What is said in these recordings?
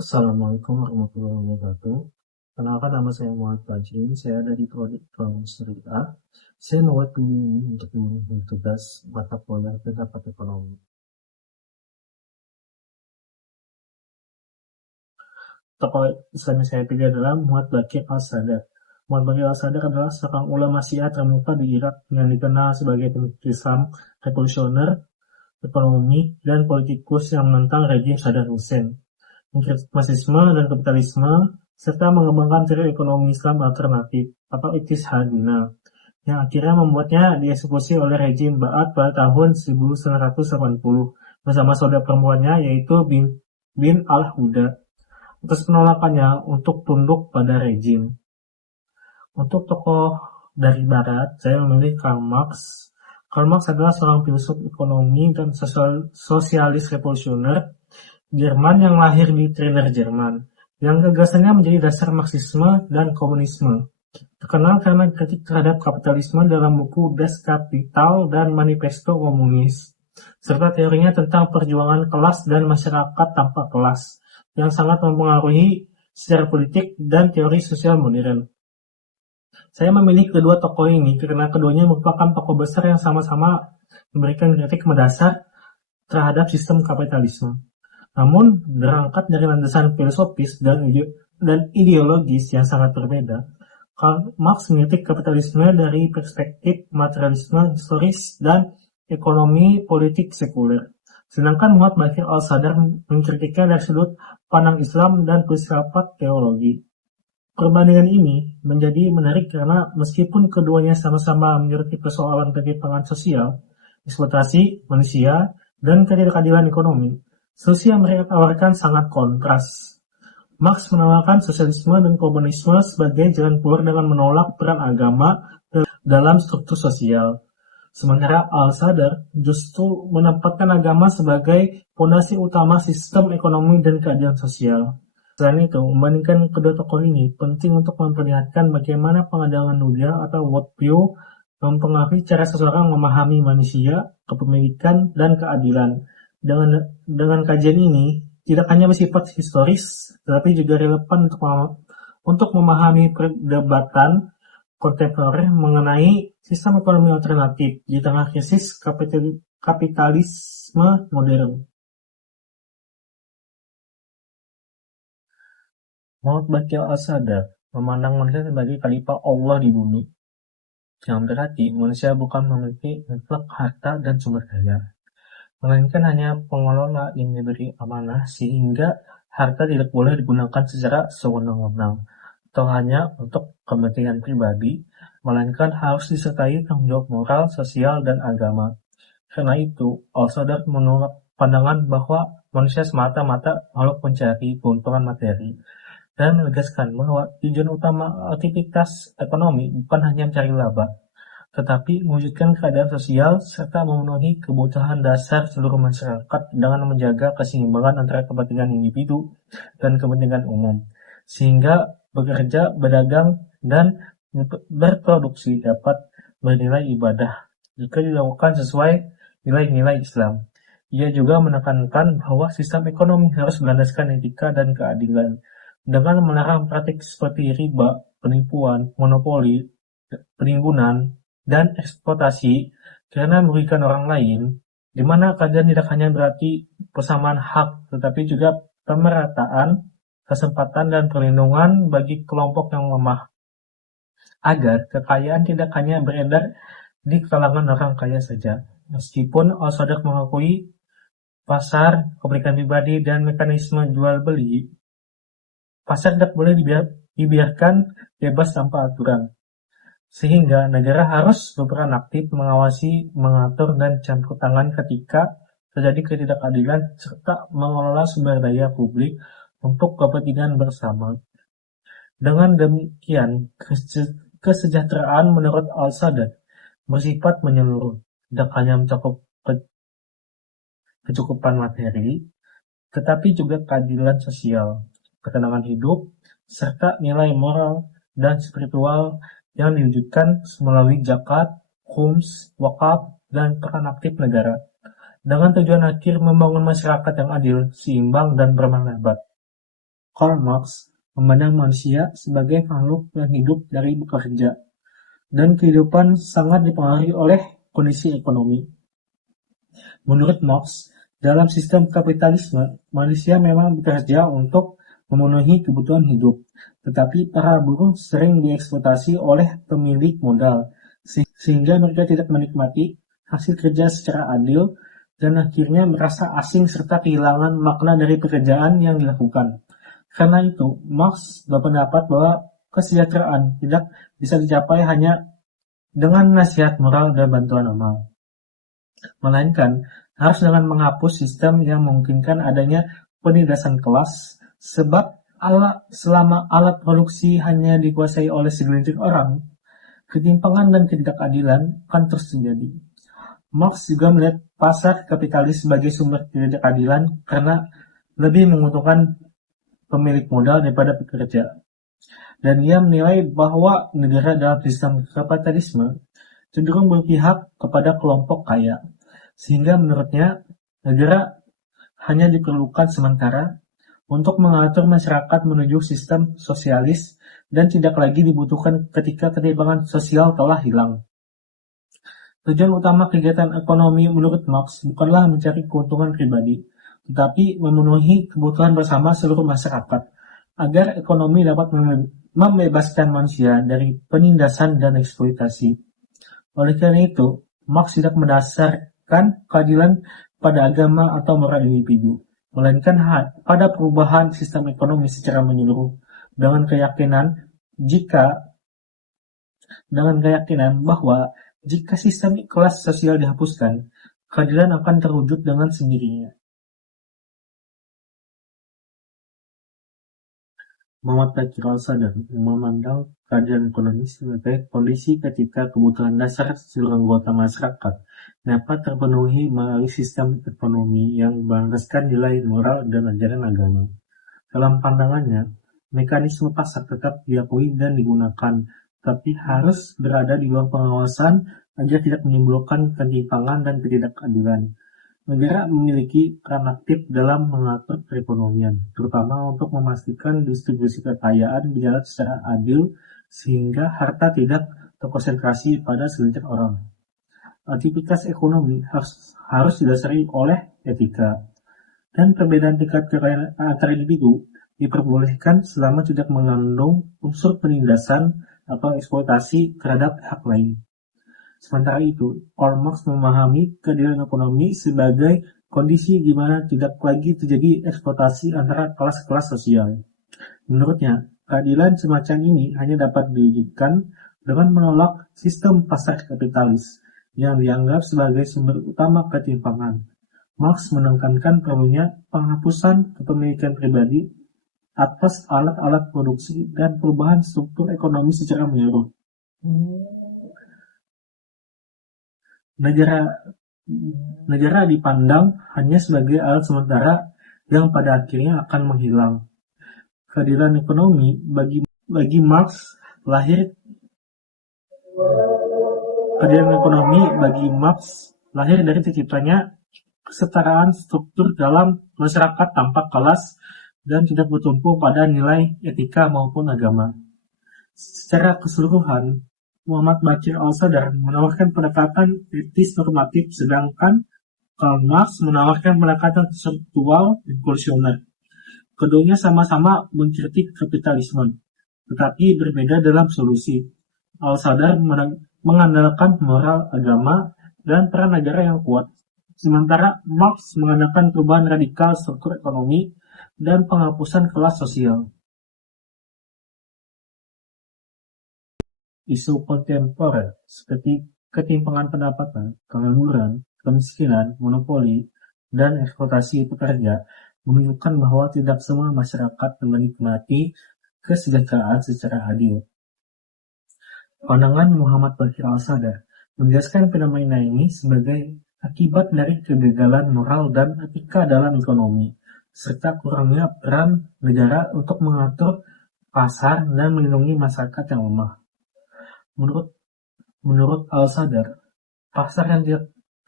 Assalamualaikum warahmatullahi wabarakatuh. Kenalkan, nama saya Muhammad Fajri. Saya dari Prodi Ekonomi Syariah. Saya mewakili ini untuk memenuhi tugas mata kuliah pendapat ekonomi. Tokoh Islam yang saya pilih adalah Muhammad Baqir al-Sadar. Muhammad Baqir al-Sadar adalah seorang ulama Syiah terkemuka di Irak yang dikenal sebagai pemimpin Islam revolusioner, ekonomi, dan politikus yang menentang rejim Saddam Hussein, marxisme dan kapitalisme, serta mengembangkan teori ekonomi Islam alternatif atau Ittishadiyya, yang akhirnya membuatnya dieksekusi oleh rejim Ba'ath pada tahun 1980 bersama saudara perempuannya yaitu bin al-Huda atas penolakannya untuk tunduk pada rejim. Untuk tokoh dari Barat, saya memilih Karl Marx. Karl Marx adalah seorang filsuf ekonomi dan sosialis revolusioner Jerman yang lahir di Trainer Jerman, yang gagasannya menjadi dasar Marxisme dan komunisme. Terkenal karena kritik terhadap kapitalisme dalam buku Das Kapital dan Manifesto Komunis, serta teorinya tentang perjuangan kelas dan masyarakat tanpa kelas, yang sangat mempengaruhi secara politik dan teori sosial modern. Saya memilih kedua tokoh ini karena keduanya merupakan tokoh besar yang sama-sama memberikan kritik mendasar terhadap sistem kapitalisme. Namun, berangkat dari landasan filosofis dan ideologis yang sangat berbeda, Karl Marx mengkritik kapitalisme dari perspektif materialisme historis dan ekonomi politik sekuler. Sedangkan Muhammad Baqir al-Sadar mengkritiknya dari sudut pandang Islam dan filsafat teologi. Perbandingan ini menjadi menarik karena meskipun keduanya sama-sama menyoroti persoalan ketimpangan sosial, eksploitasi manusia, dan ketidakadilan ekonomi, solusi yang mereka tawarkan sangat kontras. Marx menawarkan sosialisme dan komunisme sebagai jalan keluar dengan menolak peran agama dalam struktur sosial. Sementara al-Sadar justru menempatkan agama sebagai fondasi utama sistem ekonomi dan keadilan sosial. Selain itu, membandingkan kedua tokoh ini penting untuk memperlihatkan bagaimana pandangan dunia atau worldview mempengaruhi cara seseorang memahami manusia, kepemilikan, dan keadilan. Dengan kajian ini, tidak hanya bersifat historis, tetapi juga relevan untuk memahami perdebatan kontemporer mengenai sistem ekonomi alternatif di tengah krisis kapitalisme modern. Muhammad Baqir al-Sadar memandang manusia sebagai khalifah Allah di bumi, yang berarti manusia bukan memiliki mutlak harta dan sumber daya, melainkan hanya pengelola yang diberi amanah sehingga harta tidak boleh digunakan secara sewenang-wenang atau hanya untuk kepentingan pribadi, melainkan harus disertai tanggung jawab moral, sosial, dan agama. Karena itu, al-Sadar menolak pandangan bahwa manusia semata-mata makhluk mencari keuntungan materi, dan menegaskan bahwa tujuan utama aktivitas ekonomi bukan hanya mencari laba, tetapi mewujudkan keadaan sosial serta memenuhi kebutuhan dasar seluruh masyarakat dengan menjaga keseimbangan antara kepentingan individu dan kepentingan umum, sehingga bekerja, berdagang, dan berproduksi dapat bernilai ibadah jika dilakukan sesuai nilai-nilai Islam. Ia juga menekankan bahwa sistem ekonomi harus berlandaskan etika dan keadilan, dengan melarang praktik seperti riba, penipuan, monopoli, penimbunan, dan eksploitasi karena merugikan orang lain, di mana keadilan tidak hanya berarti persamaan hak, tetapi juga pemerataan, kesempatan, dan perlindungan bagi kelompok yang lemah, agar kekayaan tidak hanya beredar di kalangan orang kaya saja. Meskipun al-Sadar mengakui pasar, kepemilikan pribadi, dan mekanisme jual-beli, pasar tidak boleh dibiarkan bebas tanpa aturan, sehingga negara harus berperan aktif mengawasi, mengatur, dan campur tangan ketika terjadi ketidakadilan serta mengelola sumber daya publik untuk kepentingan bersama. Dengan demikian, kesejahteraan menurut al-Sadar bersifat menyeluruh, tidak hanya mencakup kecukupan materi, tetapi juga keadilan sosial, ketenangan hidup, serta nilai moral dan spiritual yang diwujudkan melalui zakat, khums, wakaf, dan peran aktif negara, dengan tujuan akhir membangun masyarakat yang adil, seimbang, dan bermartabat. Karl Marx memandang manusia sebagai makhluk yang hidup dari bekerja, dan kehidupan sangat dipengaruhi oleh kondisi ekonomi. Menurut Marx, dalam sistem kapitalisme, manusia memang bekerja untuk memenuhi kebutuhan hidup, tetapi para buruh sering dieksploitasi oleh pemilik modal, sehingga mereka tidak menikmati hasil kerja secara adil dan akhirnya merasa asing serta kehilangan makna dari pekerjaan yang dilakukan. Karena itu, Marx berpendapat bahwa kesejahteraan tidak bisa dicapai hanya dengan nasihat moral dan bantuan amal, melainkan harus dengan menghapus sistem yang memungkinkan adanya penindasan kelas, sebab selama alat produksi hanya dikuasai oleh segelintir orang, ketimpangan dan ketidakadilan akan terus terjadi. Marx juga melihat pasar kapitalis sebagai sumber ketidakadilan karena lebih menguntungkan pemilik modal daripada pekerja. Dan ia menilai bahwa negara dalam sistem kapitalisme cenderung berpihak kepada kelompok kaya, sehingga menurutnya negara hanya diperlukan sementara untuk mengatur masyarakat menuju sistem sosialis dan tidak lagi dibutuhkan ketika ketimpangan sosial telah hilang. Tujuan utama kegiatan ekonomi menurut Marx bukanlah mencari keuntungan pribadi, tetapi memenuhi kebutuhan bersama seluruh masyarakat, agar ekonomi dapat membebaskan manusia dari penindasan dan eksploitasi. Oleh karena itu, Marx tidak mendasarkan keadilan pada agama atau moral individu, melainkan pada perubahan sistem ekonomi secara menyeluruh, dengan keyakinan bahwa jika sistem kelas sosial dihapuskan, keadilan akan terwujud dengan sendirinya. Muhammad Baqir Al-Sadar memandang keadilan ekonomi sebagai kondisi ketika kebutuhan dasar seluruh anggota masyarakat dapat terpenuhi melalui sistem ekonomi yang berlandaskan nilai moral dan ajaran agama. Dalam pandangannya, mekanisme pasar tetap diakui dan digunakan, tapi harus berada di bawah pengawasan agar tidak menimbulkan ketimpangan dan ketidakadilan. Negara memiliki peran aktif dalam mengatur perekonomian, terutama untuk memastikan distribusi kekayaan berjalan secara adil sehingga harta tidak terkonsentrasi pada segelintir orang. Aktivitas ekonomi harus didasari oleh etika, dan perbedaan tingkat kekayaan antar individu diperbolehkan selama tidak mengandung unsur penindasan atau eksploitasi terhadap hak lain. Sementara itu, Karl Marx memahami keadilan ekonomi sebagai kondisi di mana tidak lagi terjadi eksploitasi antara kelas-kelas sosial. Menurutnya, keadilan semacam ini hanya dapat diwujudkan dengan menolak sistem pasar kapitalis yang dianggap sebagai sumber utama ketimpangan. Marx menekankan perlunya penghapusan kepemilikan pribadi atas alat-alat produksi dan perubahan struktur ekonomi secara menyeluruh. Negara dipandang hanya sebagai alat sementara yang pada akhirnya akan menghilang. Keadilan ekonomi bagi Marx lahir dari terciptanya kesetaraan struktur dalam masyarakat tanpa kelas dan tidak bertumpu pada nilai etika maupun agama. Secara keseluruhan, Muhammad Baqir Al-Sadar menawarkan pendekatan etis normatif, sedangkan Karl Marx menawarkan pendekatan konseptual dan kualitatif. Keduanya sama-sama mengkritik kapitalisme, tetapi berbeda dalam solusi. Al-Sadar mengandalkan moral, agama, dan peran negara yang kuat, sementara Marx mengandalkan perubahan radikal struktur ekonomi dan penghapusan kelas sosial. Isu kontemporer seperti ketimpangan pendapatan, pengangguran, kemiskinan, monopoli, dan eksploitasi pekerja menunjukkan bahwa tidak semua masyarakat menikmati kesejahteraan secara adil. Pandangan Muhammad Baqir Al-Sadar menjelaskan fenomena ini sebagai akibat dari kegagalan moral dan etika dalam ekonomi, serta kurangnya peran negara untuk mengatur pasar dan melindungi masyarakat yang lemah. Menurut Al-Sadar, pasar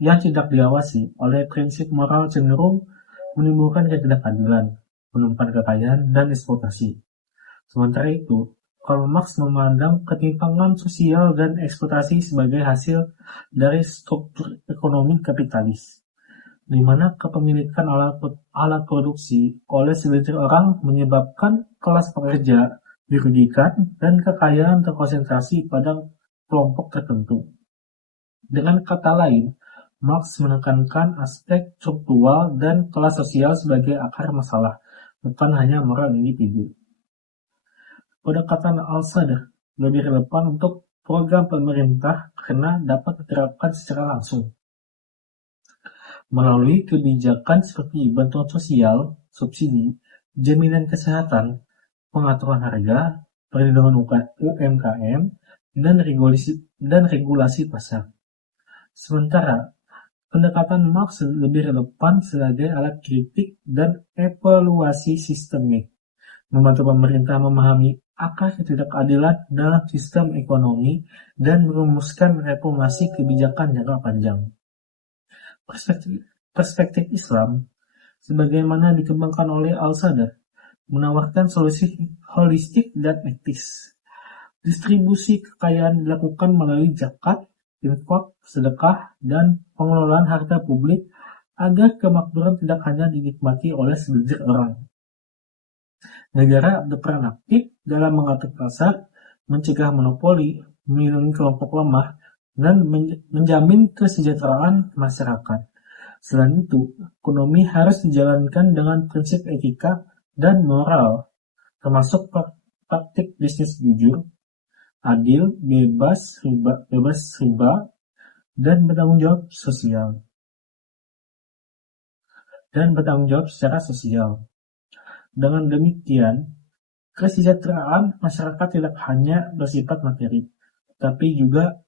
yang tidak diawasi oleh prinsip moral cenderung menimbulkan ketidakadilan, penumpukan kekayaan, dan eksploitasi. Sementara itu, Karl Marx memandang ketimpangan sosial dan eksploitasi sebagai hasil dari struktur ekonomi kapitalis, di mana kepemilikan alat produksi oleh segelintir orang menyebabkan kelas pekerja dirugikan dan kekayaan terkonsentrasi pada kelompok tertentu. Dengan kata lain, Marx menekankan aspek struktural dan kelas sosial sebagai akar masalah, bukan hanya moral individu. Pendekatan Alsader lebih relevan untuk program pemerintah karena dapat diterapkan secara langsung melalui kebijakan seperti bantuan sosial, subsidi, jaminan kesehatan, pengaturan harga, perlindungan UMKM, dan regulasi pasar. Sementara, pendekatan Marx lebih relevan sebagai alat kritik dan evaluasi sistemik, membantu pemerintah memahami akar ketidakadilan dalam sistem ekonomi dan merumuskan reformasi kebijakan jangka panjang. Perspektif Islam, sebagaimana dikembangkan oleh Alsader, menawarkan solusi holistik dan etis. Distribusi kekayaan dilakukan melalui zakat, infak, sedekah, dan pengelolaan harta publik agar kemakmuran tidak hanya dinikmati oleh segelintir orang. Negara berperan aktif dalam mengatur pasar, mencegah monopoli, melindungi kelompok lemah, dan menjamin kesejahteraan masyarakat. Selain itu, ekonomi harus dijalankan dengan prinsip etika dan moral, termasuk praktik bisnis jujur, adil, bebas riba, dan bertanggung jawab secara sosial. Dengan demikian, kesejahteraan masyarakat tidak hanya bersifat materi, tapi juga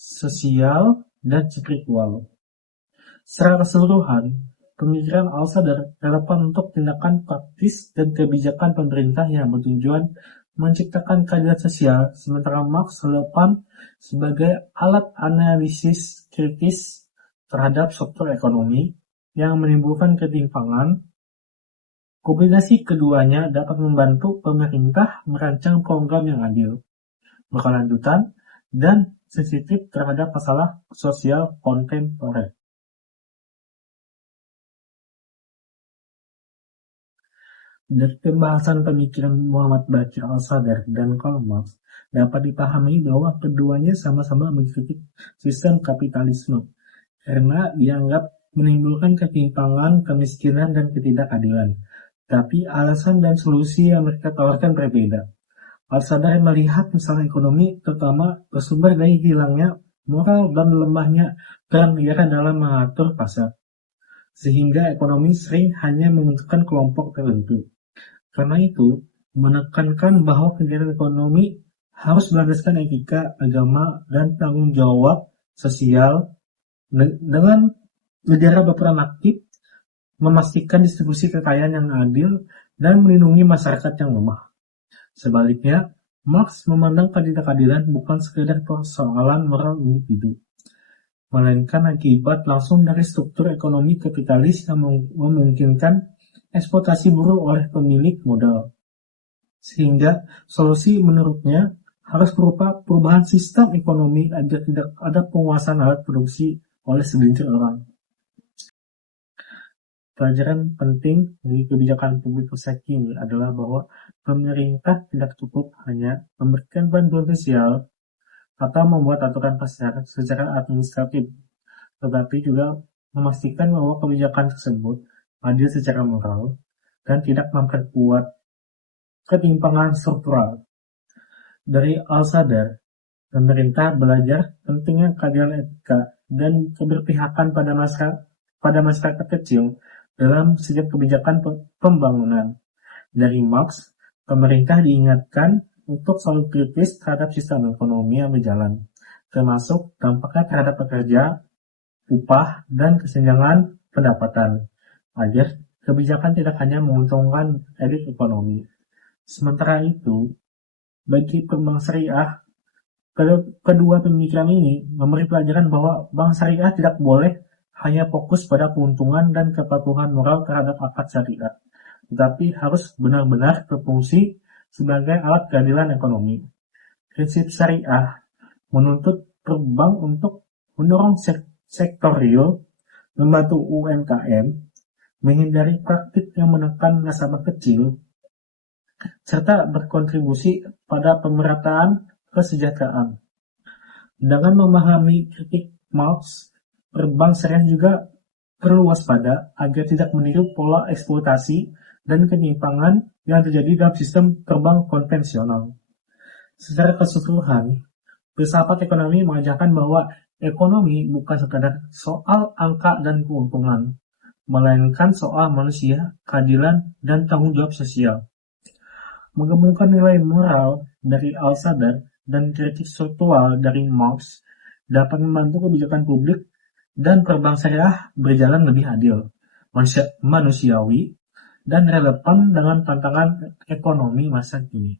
sosial dan spiritual. Secara keseluruhan, pemikiran Alsader relevan untuk tindakan praktis dan kebijakan pemerintah yang bertujuan menciptakan keadilan sosial, sementara Marx relevan sebagai alat analisis kritis terhadap struktur ekonomi yang menimbulkan ketimpangan. Kombinasi keduanya dapat membantu pemerintah merancang program yang adil, berkelanjutan, dan sensitif terhadap masalah sosial kontemporer. Dari pembahasan pemikiran Muhammad Baqir Al-Sadr dan Karl Marx, dapat dipahami bahwa keduanya sama-sama mengkritik sistem kapitalisme, karena dianggap menimbulkan ketimpangan, kemiskinan, dan ketidakadilan. Tapi alasan dan solusi yang mereka tawarkan berbeda. Al-Sadr melihat masalah ekonomi terutama bersumber dari hilangnya moral dan lemahnya peran negara dalam mengatur pasar, sehingga ekonomi sering hanya menguntungkan kelompok tertentu. Karena itu, menekankan bahwa kegiatan ekonomi harus berlandaskan etika, agama, dan tanggung jawab sosial dengan negara berperan aktif memastikan distribusi kekayaan yang adil dan melindungi masyarakat yang lemah. Sebaliknya, Marx memandang ketidakadilan bukan sekedar persoalan moral individu, melainkan akibat langsung dari struktur ekonomi kapitalis yang memungkinkan eksploitasi buruh oleh pemilik modal. Sehingga solusi menurutnya harus berupa perubahan sistem ekonomi agar tidak ada penguasaan alat produksi oleh segelintir orang. Pelajaran penting dari kebijakan publik masa kini adalah bahwa pemerintah tidak cukup hanya memberikan bantuan sosial atau membuat aturan pasar secara administratif, tetapi juga memastikan bahwa kebijakan tersebut adil secara moral dan tidak memperkuat ketimpangan struktural. Dari Al-Sadr, pemerintah belajar pentingnya keadilan etika dan keberpihakan pada masyarakat kecil dalam setiap kebijakan pembangunan. Dari Marx, pemerintah diingatkan untuk selalu kritis terhadap sistem ekonomi yang berjalan, termasuk dampaknya terhadap pekerja, upah, dan kesenjangan pendapatan, agar kebijakan tidak hanya menguntungkan elit ekonomi. Sementara itu, bagi bank syariah, kedua pemikiran ini memberi pelajaran bahwa bank syariah tidak boleh hanya fokus pada keuntungan dan kepatuhan moral terhadap akad syariah, tetapi harus benar-benar berfungsi sebagai alat keadilan ekonomi. Prinsip syariah menuntut perbank untuk mendorong sektor real, membantu UMKM, menghindari praktik yang menekan nasabah kecil, serta berkontribusi pada pemerataan kesejahteraan. Dengan memahami kritik Marx, perbank syariah juga perlu waspada agar tidak meniru pola eksploitasi dan penyimpangan yang terjadi dalam sistem perbank konvensional. Secara keseluruhan, filsafat ekonomi mengajarkan bahwa ekonomi bukan sekadar soal angka dan keuntungan, melainkan soal manusia, keadilan, dan tanggung jawab sosial. Menggabungkan nilai moral dari Althusser dan kritik struktural dari Marx dapat membantu kebijakan publik dan perbank syariah berjalan lebih adil, manusiawi, dan relevan dengan tantangan ekonomi masa kini.